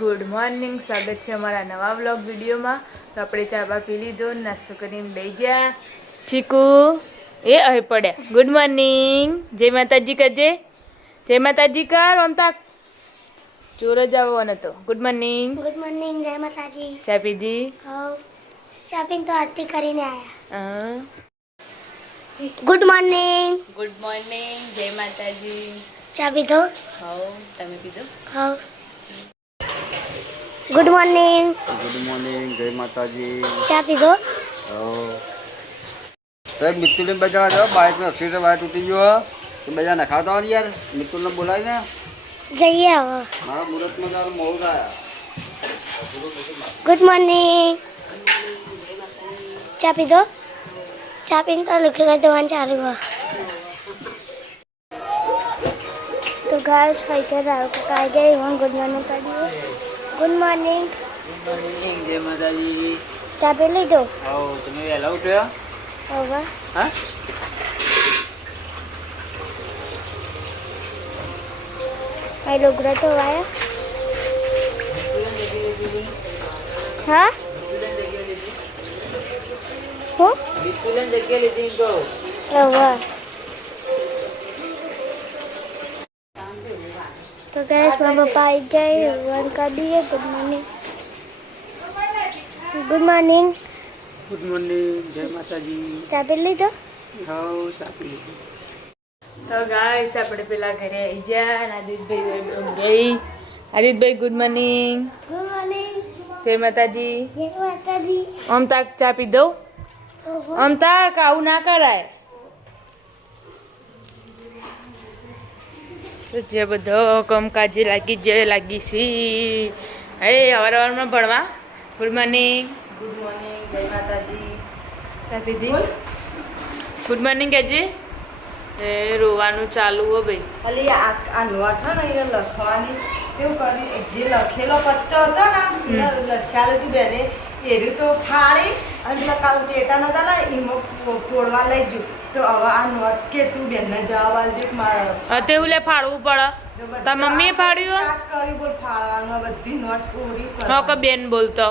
Good morning, સ્વાગત છે અમારા નવા વ્લોગ વિડીયોમાં। તો આપણે ચા બા પી લીધો, નાસ્તો કરીને બેસી ગયા। ચીકુ એ અહીં પડ્યા। ગુડ મોર્નિંગ, જય માતાજી કહેજે, જય માતાજી કર। આમ તો ચોર જ આવવાનો તો। ગુડ મોર્નિંગ, જય માતાજી। ચા પીધી? હા, ચા પીને તો આરતી કરીને આયા। ગુડ મોર્નિંગ, જય માતાજી। ચા પીધો? હા, તમે પીધો? હા। ગુડ મોર્નિંગ, જય માતાજી। ચા પીધો? તો મિત્તુલ બજાર જાઓ, બાઇક में एक्सीडेंट बाइक टूटी गयो तो बजा ना खाता हो यार। मित्तुल ने बोला ना જઈએ હવે। मारा मुहूर्त में जाओ मोड़ आया। ગુડ મોર્નિંગ, ચા પીધો? ચા પીને તો લુગડા ધોવાનું ચાલુ હોય। તો ગાઈસ ખાઈ રાવ કાઈ ગઈ હું ગુડ મોર્નિંગ કરી। ગુડ મોર્નિંગ, જય માતાજી। ચા પી લીધો? હા, તમે વહેલા ઉઠ્યા? હવે હા, આ લુગડા ધોવાયા? હા, હું જગ્યા લીધી તો હવે તો ગેસ માં પપ્પા આવી જાય વન કરી દઈએ। Good morning, good morning, good morning, જય માતાજી। ચા પી લીધો? હા, ચા પી લીધી। તો ગાઈસ આપણે પેલા ઘરે આવી ગયા। આદિત્યભાઈ ગઈ। આદિત્યભાઈ ગુડ મોર્નિંગ, ગુડ મોર્નિંગ, જય માતાજી। જય માતાજી। આમ તાક ચા પી દઉં? આમ તાક આવું ના કરાય। તો જે બધો કામકાજે લાગી છે અવારમાં ભણવા। ગુડ મોર્નિંગ, જય માતાજી। ચા પીધી? ગુડ મોર્નિંગ કહેજે। એ રોવાનું ચાલુ હો ભાઈ। અલી આ નોટ હે ને એ લખવાની કેવું કરી જે લખેલો પત્તો હતો ને લસ્યા લીધું બેને એર્યું તો ફાડી અને પેલા કાલ ડેટા નતા લા એમાં તોડવા લઈ ગયું। તો હવે આ નોટ કે તું બેનને જવાબ આલજે કે મારા તેવું લે ફાડવું પડે। તાર મમ્મીએ ફાડ્યું? કરી બોલ ફાડવાનું બધી નોટ પૂરી હા કે બેન બોલતો।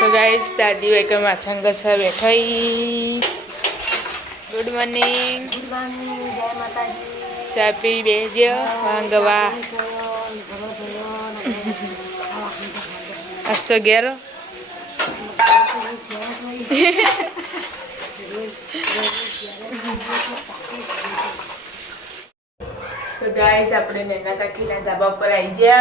તો ગાઈસ દાદી એક વાસણ ઘસા બેઠા। ગુડ મોર્નિંગ, જય માતાજી। ચા પી બેસજો વાંગવા। આજ તો ઘેર तो गाइस अपने नैना काकीना ढाबा पर आई गया।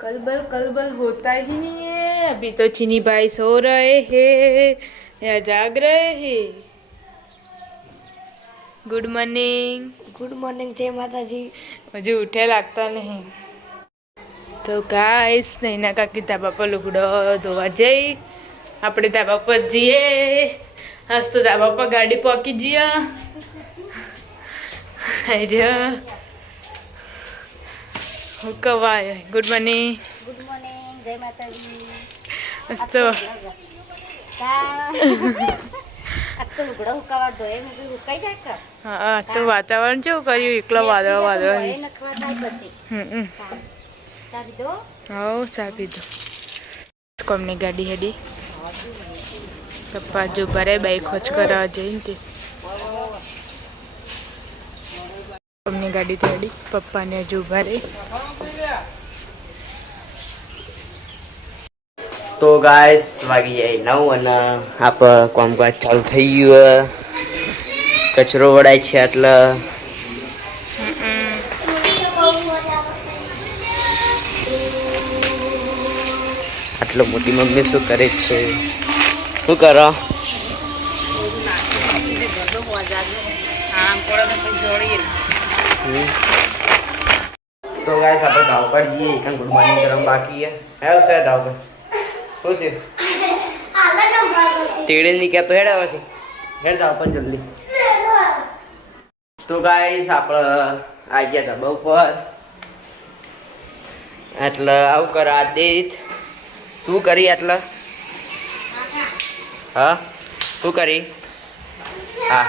कलबल होता ही नहीं है। अभी तो चीनी भाई सो रहे हैं या जाग रहे हैं। गुड मॉर्निंग, ગુડ મોર્નિંગ, જય માતાજી। मुझे उठे लगता नहीं। तो गाइस नैना काकी ढाबा पर लुगड़ो धोवा जई। अपने ढाबा पर जीए। आज तो ढाबा पर गाड़ी पहुंची जिया। गुड मॉर्निंग, ગુડ મોર્નિંગ, જય માતાજી। तो આ તો લુગડા હુકાવા ધોય મૂકી હુકાઈ જાય કે हाँ तो वातावरण जो કર્યું એકલો વાદળો વાદળો ધોય નખવા થાય બધી। ચા પીધો? हाँ चा पीधो। कोमनी गाड़ी हेडी पप्पा जो भरे बाइक खोज कर जयंती कोमनी गाड़ी तो हेडी पप्पा ने जो भरे। तो गाइस वागी जाए 9 અને આપ કામકાજ ચાલુ થઈ ગયું। કચરો વડાય છે એટલે આટલો મોટી મમ્મી શું કરે છે? શું કરો? तो गाइस આપણે ગાવ પર જઈએ એકન ગુડ મોર્નિંગ કરમ બાકી હે છે ગાવ પર શું છે તેડે ની કે તો હેડ આવાથી હેડ જાવ પણ જલ્દી। તો ગાઈસ આપણે આ ગયા તા બપોર એટલે આવું કર આદિત તું કરી એટલે હા તું કરી હા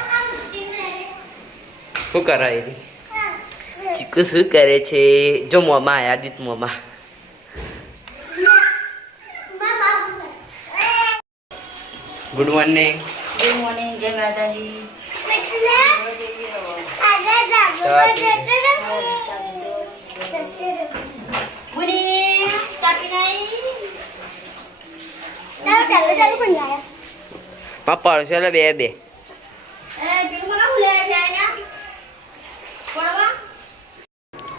શું કરાય ચીકુ શું કરે છે? જો મોમાં આયા દીત મોમાં. Good morning. ગુડ મોર્નિંગ, જય માતાજી. પડશે એટલે બે બે.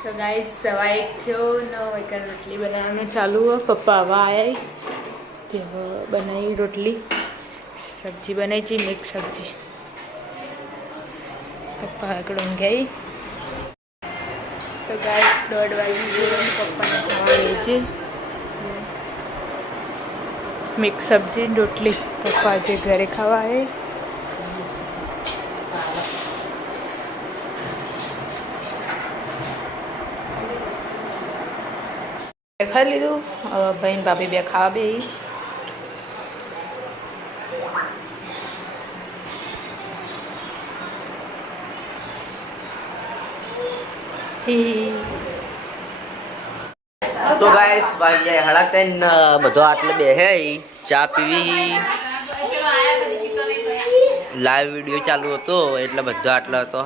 તો ગાઈસ સવા 1 થયો ને વૈકણ રોટલી બનાવવાનું ચાલુ હોય. પપ્પા આવા આવ્યા તે બનાવી રોટલી. સબ્જી બનાવી છે, મિક્સ સબ્જી. પપ્પા આગળ ઊંઘાઈ. તો ગાઈસ 1:30 વાગી ગયો. પપ્પાને ખાવા છે મિક્સ સબ્જી ને રોટલી. પપ્પા આજે ઘરે ખાવા આવે. ખાઈ લીધું. હવે ભાઈ ને ભાભી બે ખાવા બે. તો ગાઈસ વાગી જાય 3:30. બધો આટલે બેહે ચા પીવી. લાઈવ વિડીયો ચાલુ હતો એટલે બધો આટલો હતો.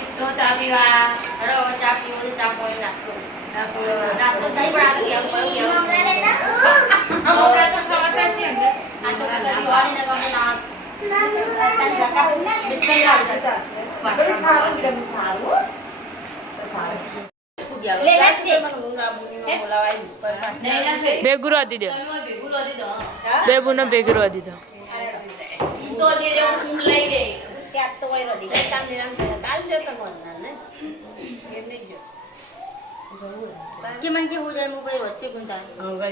મિત્રો ચા પીવા ચા પીવો ચા પોઈ નાસ્તો ભેગું રોધી દો. બે બુનો ભેગું રોધી દો.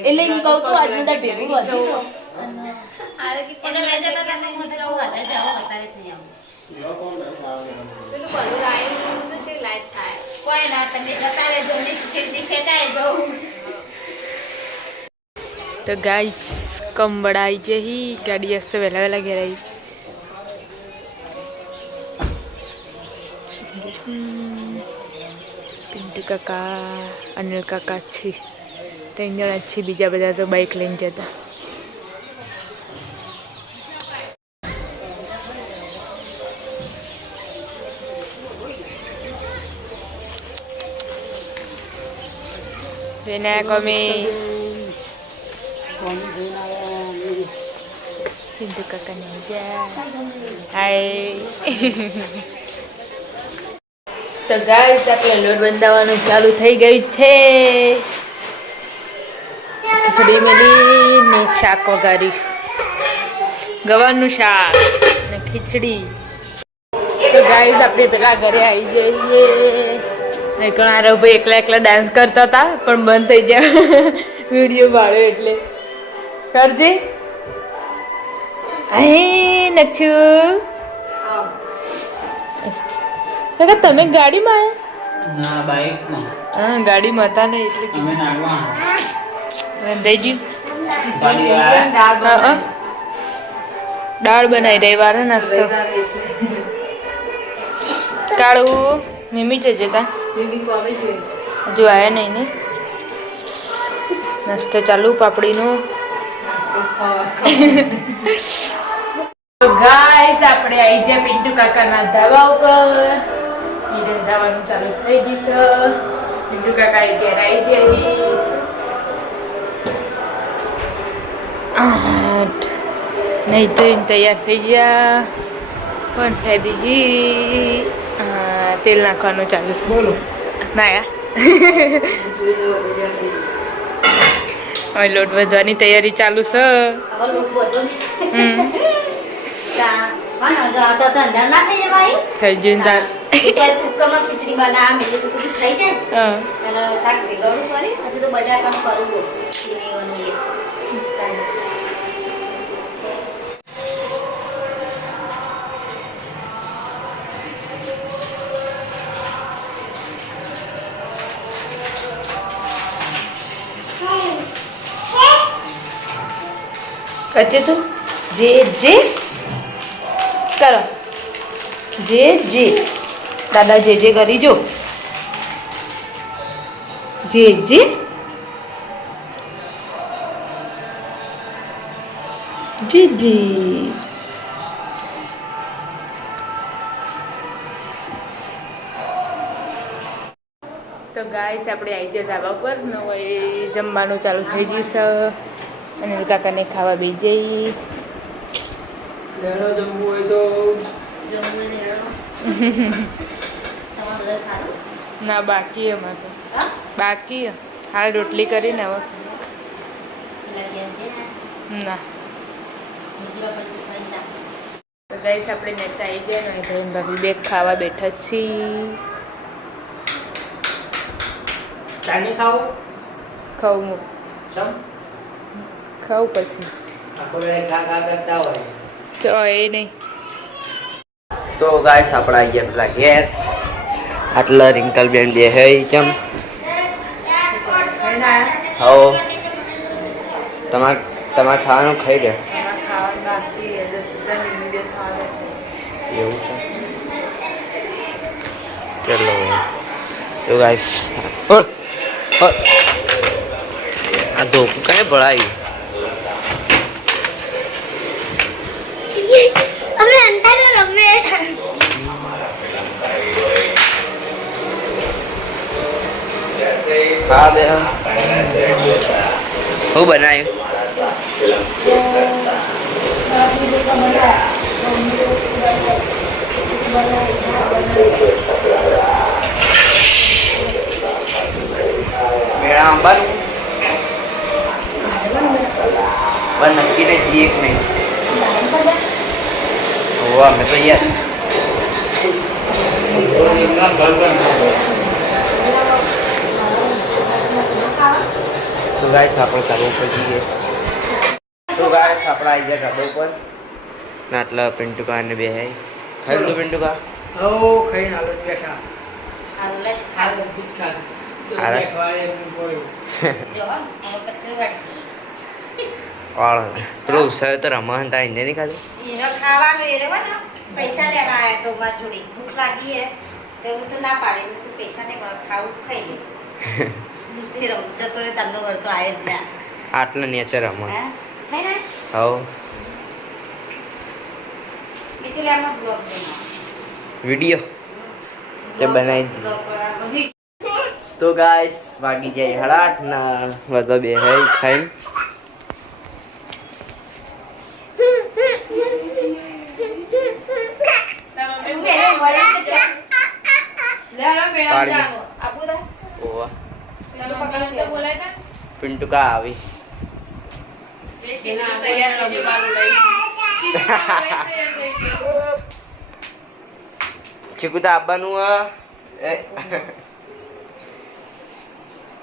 એટલે એમ કહું તો આજની તાર ભેગું વધી ગયો. તો ગાઈસ કંબળાઈ જઈ ગાડી હસ્તે વહેલા વહેલા ઘેર આવી. પિન્ટુ કાકા અનિલ કાકા છે 3 જણા છે. બીજા બધા તો બાઇક લઈને જતા. વિનાયક મમ્મી પિન્ટુ કાકા ને હાય. તો ગાઈસ આપણે લોટ બંધાવવાનું ચાલુ થઈ ગયું છે. ખીચડી મેલી ને શાક વઘારી. ગવાનું શાક ને ખીચડી. તો ગાઈસ આપણે પેલા ઘરે આવી જઈએ. ને ઘણા ભાઈ એકલા એકલા ડાન્સ કરતા હતા પણ બંધ થઈ ગયા વિડીયો વાળ્યો એટલે. કરજે અહીં નક્ષુ. કાકા તમે ગાડીમાં આવ્યા? ના બાઈકમાં. હા ગાડીમાં હતા ને એટલે અમે નાગવા રંધાઈજી ગાડી વાળા દાળ બનાવી રવિવારે નાસ્તો. કાળું મીમી જજે તા હજુ આવ્યા નહીં ને. નાસ્તો ચાલુ પાપડીનો. ગાઈસ આપણે આવી ગયા પિન્ટુ કાકાના ધાબા ઉપર. ઈ રંધાવાનું ચાલુ થઈ જશે. પિન્ટુ કાકા ઘેર આવી જઈ. 8 નહીં તો તૈયાર થઈ ગયા. પણ ફેબી તેલ નાખવાનું ચાલુ છે. બોલો ના હવે લોટ વધવાની તૈયારી ચાલુ છે. થઈ જઈને ખીચડી બનાવ થઈ જાય શાક ભેગવડું કરી હજુ તો બટાકાનું કરવું. અચ્છે તું જે જે કરો જે જે દાદા જે કરી જો જે જે જી તો ગાઈસ આપણે આવી જાય ધાબા પર ને હવે જમવાનું ચાલુ થઈ ગયું છે અને કાકાને ખાવા બી જઈ જમવું હોય તો ના બાકી એમાં તો બાકી હાલ રોટલી કરીને હવે ના તો ગાઈસ આપણે નેચા આવી ગયા ને ભાઈ ભાભી બે ખાવા બેઠા છીએ ચાની ખાવું ખાવું હું ચમ ખાવું પછી આખો વેળા ખા ખા કરતા હોય ચો એ નહીં તો ગાઈસ આપણા અહીંયા પેલા ઘેર આટલા રિંકલ બેન બે હે કેમ હો તમારે ખાવાનું ખાઈ લે ખાવાનું બાકી 10 મિનિટ ખાવા એવું છે ચલો તો ગાઈસ આ ધોકું કઈ ભળાયું અમે અંધારે રમે હા બે હું બનાવ્યું મેળા અંબાનું બસ નક્કી ને જઈએ એક નહીં હોવા મેં તો યાર તો ગાઈસ આપણે ધાબા ઉપર જઈએ તો ગાઈસ આપણે આવી ગયા ધાબા ઉપર ને આટલા પિન્ટુકા ને બે હે ખાઈ લો પિન્ટુકા હો ખાઈને હાલો જ બેઠા હાલ જ ખાવું બધું જ ખા હાલે. અઠવાડિયે બોલ્યું જો હવે કચરો વાળી વાળ પેલું સર તો રમણ તારી નહીં ખાધું એને ખાવાનું એ રહેવા ને પૈસા લેવા આવ્યા તો મારી જોડે ભૂખ લાગી હે તો હું તો ના પાડે મેં તો પૈસા નહીં મળે ખાવું ખાઈ લે તે જતો રે તારનો વળતો આવ્યો જ ના આટલા નેચર રમણ હે ખાઈ ને હવ બીજું લે આમાં બ્લોગ બનાવો વિડીયો તે બનાવી દીધી બ્લોગ બનાવો તો ગાઈસ વાગી જાય 8:30 ના બધા બે હે ખાઈને ઓવા પિન્ટુકા આવી ચીકુ તો આવવાનું એ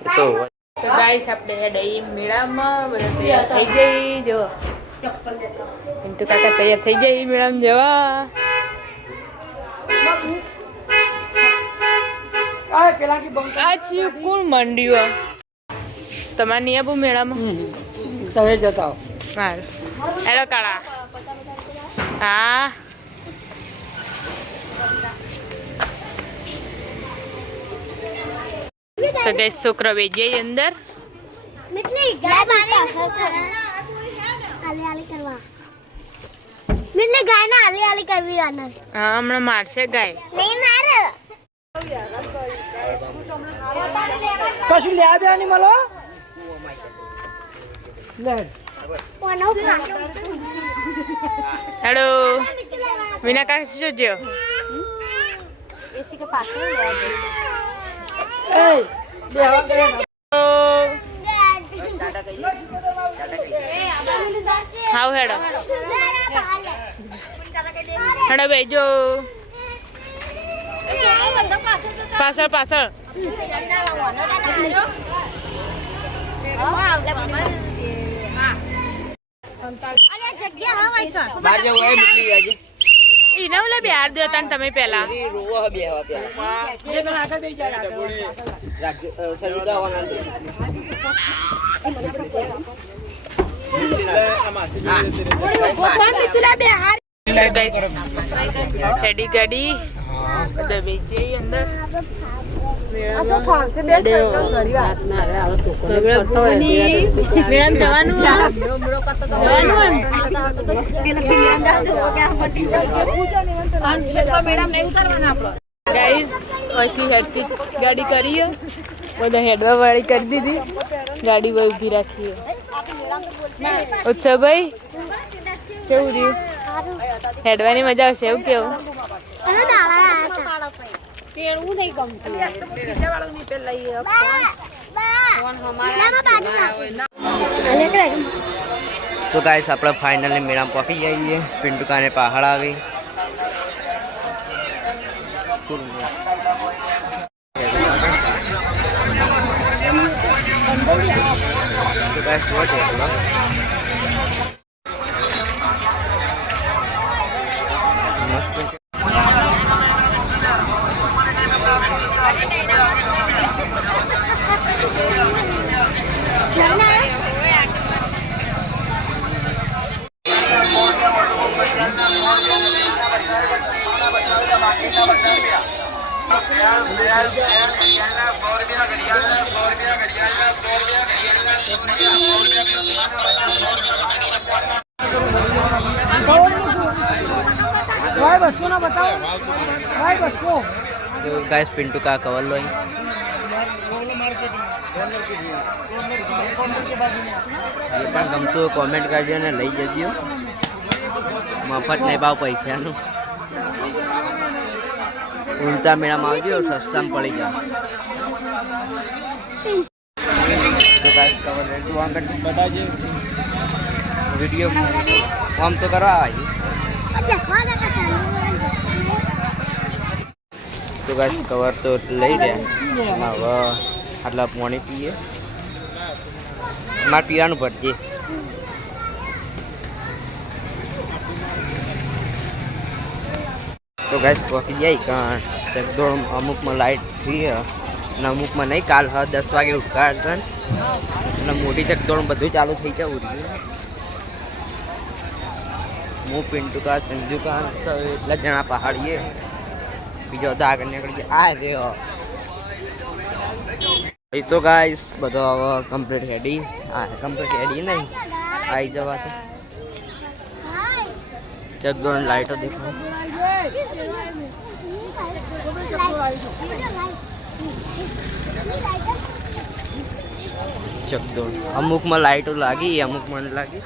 તો તો ગાઈસ આપણે હેડઈ મેળામાં બધા તૈયાર થઈ ગઈ જો ચપ્પલ લેતો પિન્ટુ કાકા તૈયાર થઈ ગઈ મેળામાં જવા આ ચિયું કોણ મંડ્યું તમારે નહીં આવું મેળામાં તમે જતા સારું હેડો કાળા હા તો ગઈ છોકરો બેસી અંદર મિતલી ગાય મારે આલે આલે કરવા મિતલી ગાય ના આલે આલે કરવી આને હા હમણાં મારશે ગાય નહીં મારે કશું લ્યા બે નહીં મળો લે કોનો હેડો વિના કાકા જોજો એસી કે પાસ એ બેહવા દે હાવ હેડો હેડો બેજો પાછળ પાછળ બહાર જવું હોય નીકળી જાજે એને ઓલા બિહાર દો તાન તમે પેલા ઈ રોવો હે બેહવા પેલા એ મને આગળ દઈ જાય રાખ સજુદા હોના હેડી ગાડી બધા બેચે અંદર મેળામાં જવાનું ગાઈસ અહીંથી હેડતી ગાડી કરીએ બધા હેડવા વાળી કરી દીધી ગાડી વહી ઊભી રાખીએ ઉત્સવભાઈ કેવું રહ્યું હેડવાની મજા આવશે એવું કેવું તો ગાઈસ આપણે ફાઇનલી મેળામાં પહોંચી જઈએ પિન્ટુ કાને પહાડ આવી તો ગાઈસ પહોંચે ભાઈ 200 ના બતાવો ભાઈ 200 તો ગાઈસ પિન્ટુ કા કવર લો જે પણ ગમતું હોય કોમેન્ટ કરજો અને લઈ જજો મફત નહીં ભાવ પૈસાનું ઉલટા મેળામાં આવજો સસ્તામાં પડી જાવ તો ગાઈસ કવર લે તું આગળ બતાવજે વિડિયો આમ તો કરવા આવી તો ગાઈસ કવર તો લઈ રહ્યા હવે આટલા પાણી પીએ મારે પીવાનું પડશે તો ગાઈસ પહોંચી જાય કારણ ચકદોડ અમુકમાં લાઇટ થઈ અને અમુકમાં નહીં કાલ 10 વાગે ઉદઘાટન અને મોટી ચકદોડ બધું ચાલુ થઈ જવું રહ્યું હું પિન્ટુ કા સંજુ કા એટલા જણા પહાડીએ બીજો તો આગળ નીકળી જાય એ તો ગાઈસ બધો હવે કમ્પ્લીટ હેડી કમ્પ્લીટ હેડી નહીં આવી જવાથી ચકદોડ લાઈટો દેખાય ચકદોડ અમુકમાં લાઈટો લાગી અમુકમાં લાગી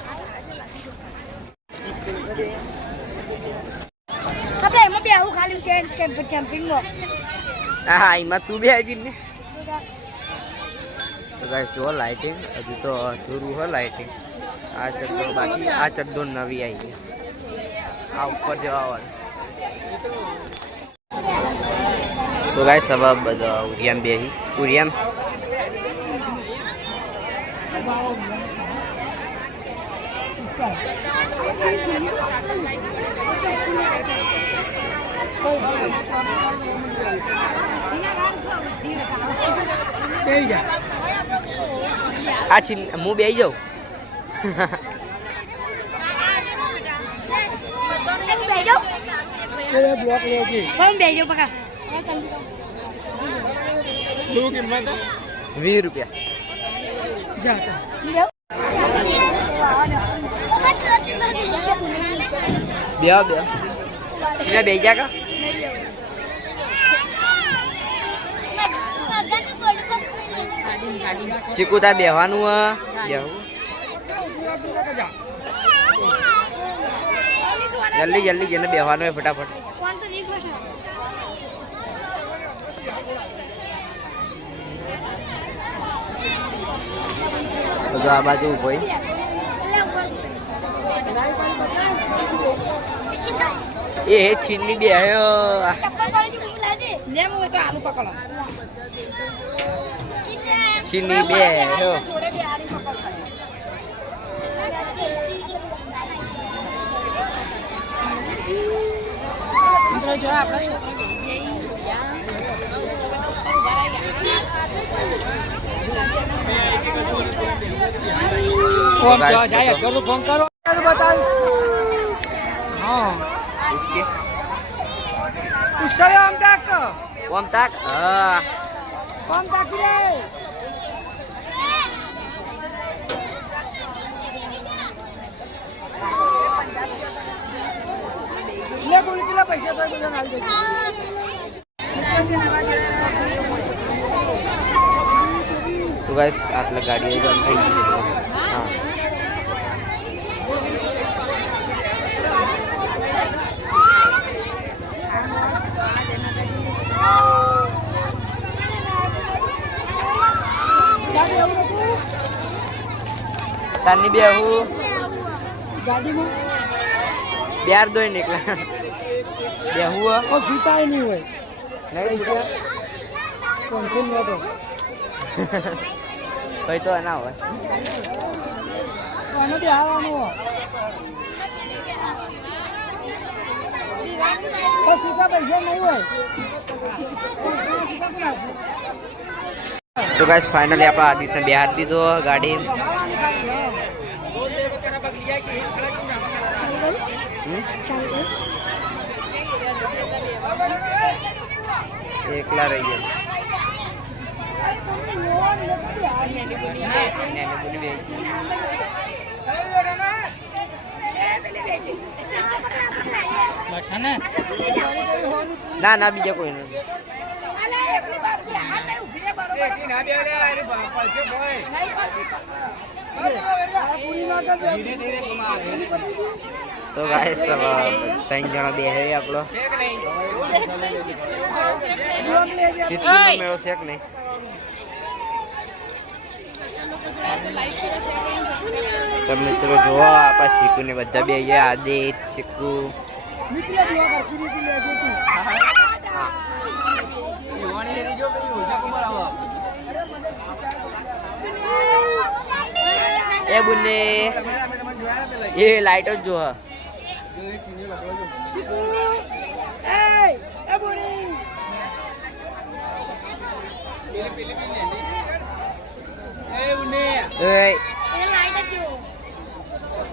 હા એમાં તું બે આવી ને તો ગાઈસ જો લાઇટિંગ હજુ તો શરૂ હોય લાઇટિંગ આ ચકદોડ બાકી આ ચકદોડ નવી આવી ગઈ આ ઉપર જવા વાળી તો ગાઈસ હવે બધા ઉરિયામ બેહી ઉરિયામ આ છીન હું બેહી જાઉં બ્લોક લેજે શું કિંમત 20 રૂપિયા બે છીના બે જા કા ચીકુ તાર બેહવાનું જલ્દી જલ્દી જેને બેહવાનું હોય ફટાફટ તો આ બાજુ ભાઈ એ છીનની બે છીનની બે જો આપણા છોકરા ફોન તો જાય કરું ફોન કરો બતાવ હા ઓકે ઉસય આમ તાક ઓમ તાક હા આમ તાક રે લે બોલી કેટલા પૈસા તો બધા નાલ દે તો ગાઈસ આટલા ગાડી બંધ થઈ ગઈ હા તારની બે હું ગાડીમાં બેર દોઈ નીકળ્યા બે હું ઓ સુતાય નહીં હોય નહીં ટેન્શન ન તો કઈ તો ના હોય આને બેહાવાનું ઓ સુતા પૈસા નહીં હોય તો ગાઈસ ફાઇનલી આપણે આદિત્યને બિહાર દીધો ગાડી એકલા રહી ગયા ના ના બીજા કોઈ નહીં તો ગાઈસ ત્રણ જણા બે હે આપણો કેટલો મેળો છે કે નહીં તો મિત્રો જોવો આપણા ચીકુ ને બધા બે ગયા આદિત ચીકુ એ બુને એ લાઈટો જ જોવા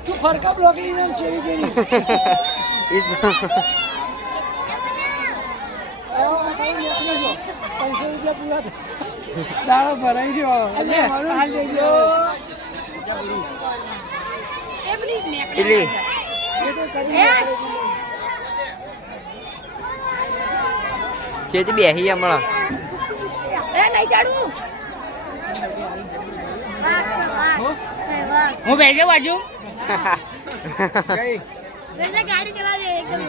તું ફરકા બ્લોક લીધા ચેરી ચેરી દાડો ભરાઈ ગયો પેલી ચેતી બેહી હમણાં હું બેસે બાજુ ગાડી ચલાવે એકદમ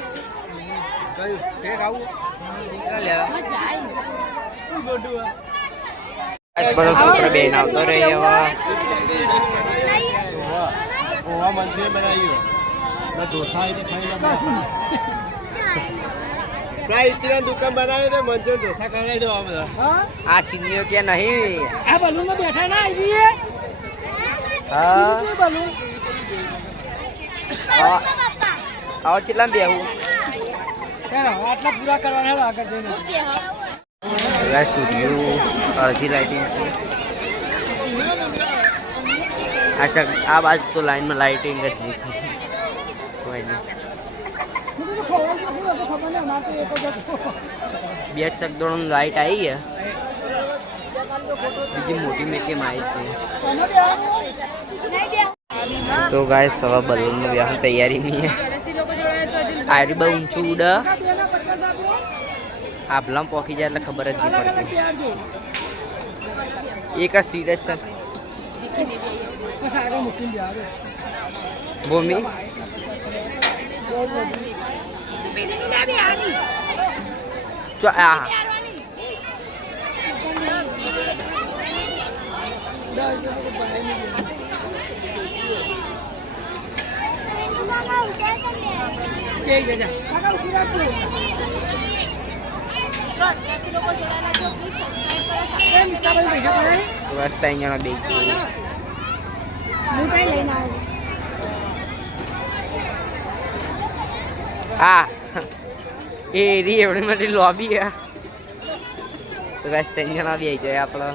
બધો છોકરો બેન આવતો રહે હવે દુકાન બનાવી તો મંચો ઢોસા કરાવી દો બધા આ ચીનીઓ ક્યાં નહીં આ બલૂન માં બેઠા ના આવીએ હા બલૂન આવો કેટલા બેહું આટલા પૂરા કરવાના આગળ જઈને સૂર્યું અડધી લાઇટિંગ અચ્છા આ બાજુ તો લાઈનમાં લાઇટિંગ જ નહીં કોઈ નહીં બે ચકદોડ લાઇટ આવી છે બીજી મોટી મેં કેમ આવી છે તો ગાય સવા બલૂન વ્યાહ તૈયારી નહીં આરી બહુ ઊંચું ઉડ આપલામ પોકી જાય એટલે ખબર જ નહીં પડતી એક જ સીટ જ છે ભૂમિ આ બસ ત્રણ જણા બે હા એ રી એવડી મોટી લોબી હે તો બસ ત્રણ જણા બે જાય આપણો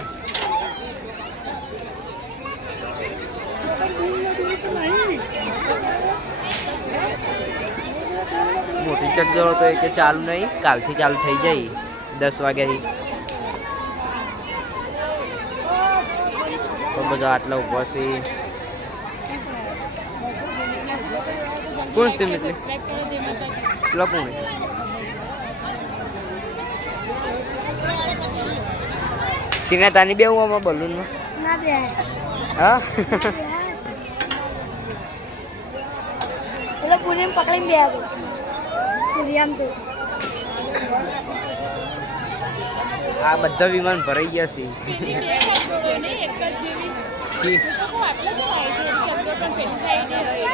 મોટી ચકડોળ તો એ કે ચાલુ નહીં, કાલથી ચાલુ થઈ જાય 10 વાગ્યાથી. તો બધા આટલા ઊભા છે. કોણ છે એટલે પેલા કોણ સીના તાની બે આમાં બલૂનમાં ના બે હા એટલે પૂરી પકડીને બે આગળ પૂરી આમ તો આ બધા વિમાન ભરાઈ ગયા છે. છી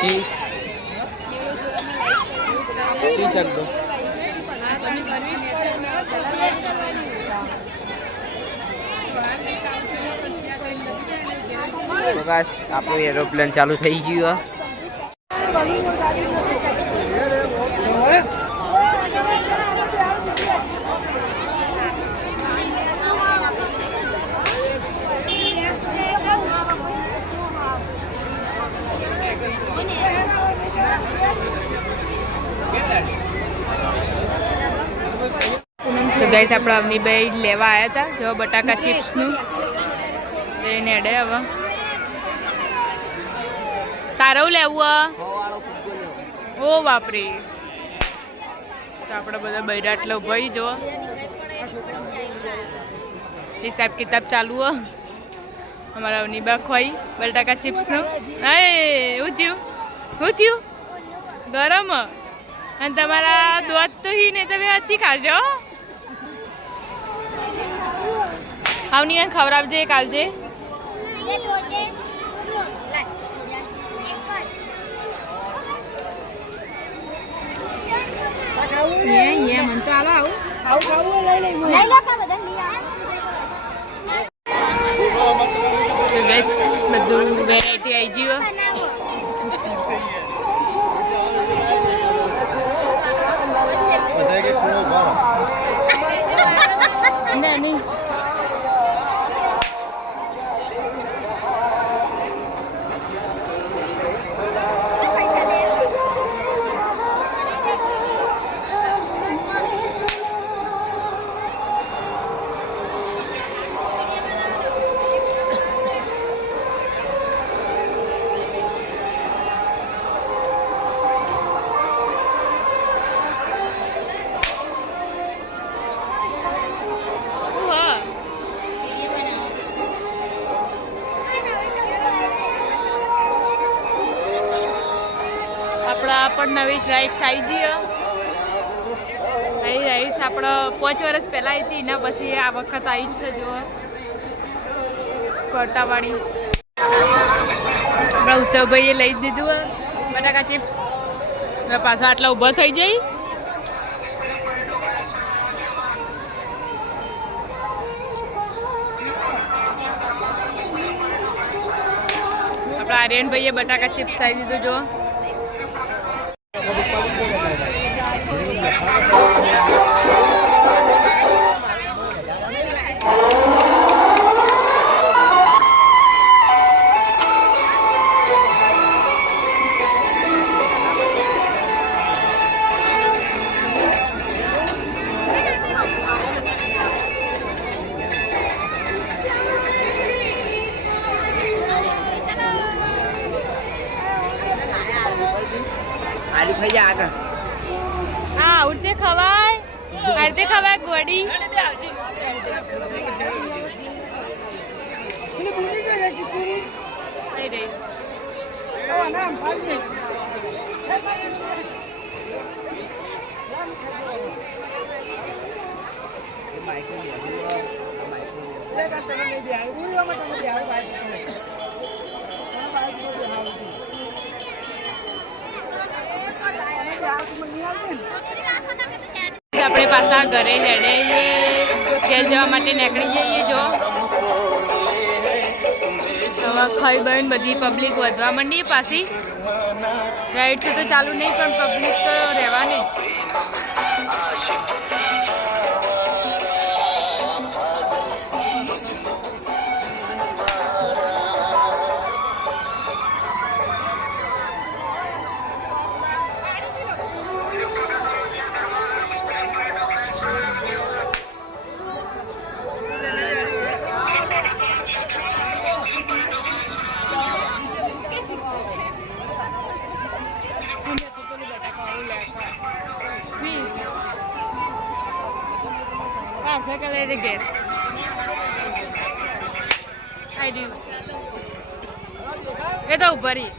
છી છી શકતો બસ આપણું એરોપ્લેન ચાલુ થઈ ગયું. તો ગાઈસ આપણે અમની ભાઈ લેવા આવ્યા હતા જો બટાકા ચિપ્સનું લઈને એડે. હવે તારું લેવું ઓ બાપરી. તો આપણે બધા બૈરા એટલે ભાઈ જો હિસાબ કિતાબ ચાલુ હો. અમારા અવનીબા ખોઈ બટાકા ચિપ્સનું. એ શું થયું શું થયું ગરમ અને તમારા દોત તો હી ને તમે હતી ખાજો. આવની ખવડાવજે કાલજે. મન તો આલો આવું બધું વેરાયટી આવી ગયું. નહીં આપણા પણ નવી રાઇડ્સ આવી ગઈ. એ રાઇડ્સ આપણે 5 વર્ષ પહેલાં આવી હતી એના પછી આ વખત આવી જ છે. જો કોટાવાળી આપણા ઉત્સવભાઈએ લઈ જ દીધું બટાકા ચિપ્સ. એટલે પાછા આટલા ઊભા થઈ જાય. આપણા આર્યનભાઈએ બટાકા ચિપ્સ ખાઈ દીધું. જો આલુ ખાઈ જા આગળ. હા ઉડતે ખવાય આરતે ખવાય ગોડી. આપણે પાછા ઘરે હેડે ઘેર જવા માટે નીકળી જઈએ. જો હવે ખાઈ બહીને બધી પબ્લિક વધવા માંડી. પાછી રાઈડ છે તો ચાલુ નહીં પણ પબ્લિક તો રહેવાની જ. સાયકલ લઈને ઘેર આઈ રહ્યું એ તો ઉભા રહી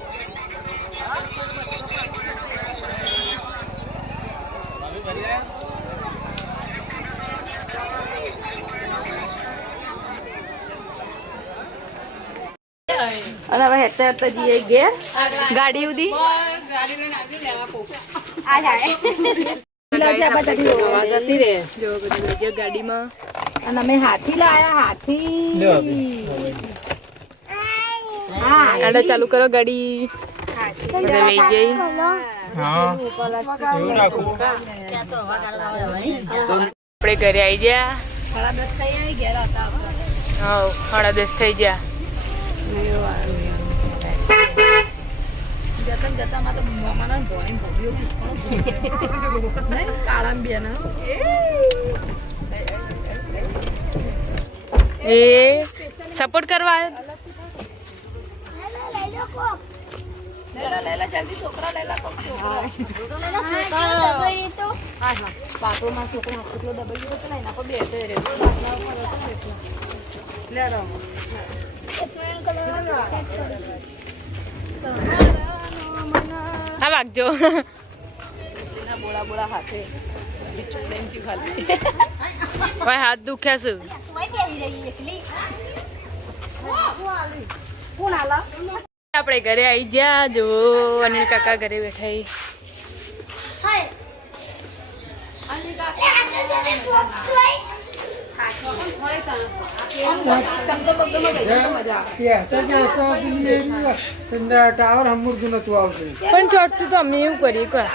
અને હવે હેઠતા હેઠતા જઈએ ઘેર ગાડી ઉધી ગાડીમાં અને અમે હાથી લાયા હાથી આડો ચાલુ કરો ગાડી બધા લઈ જઈ આપણે ઘરે આવી ગયા 10:30 થઈ ગયા એ સપોર્ટ કરવા હા વાગજો ભાઈ હાથ દુખ્યા છે આપણે ઘરે આવી ગયા જો અનિલ કાકા ઘરે બેઠા ટાવર હમુરતું નતું આવતું પણ ચોટતું તો અમે એવું કરીએ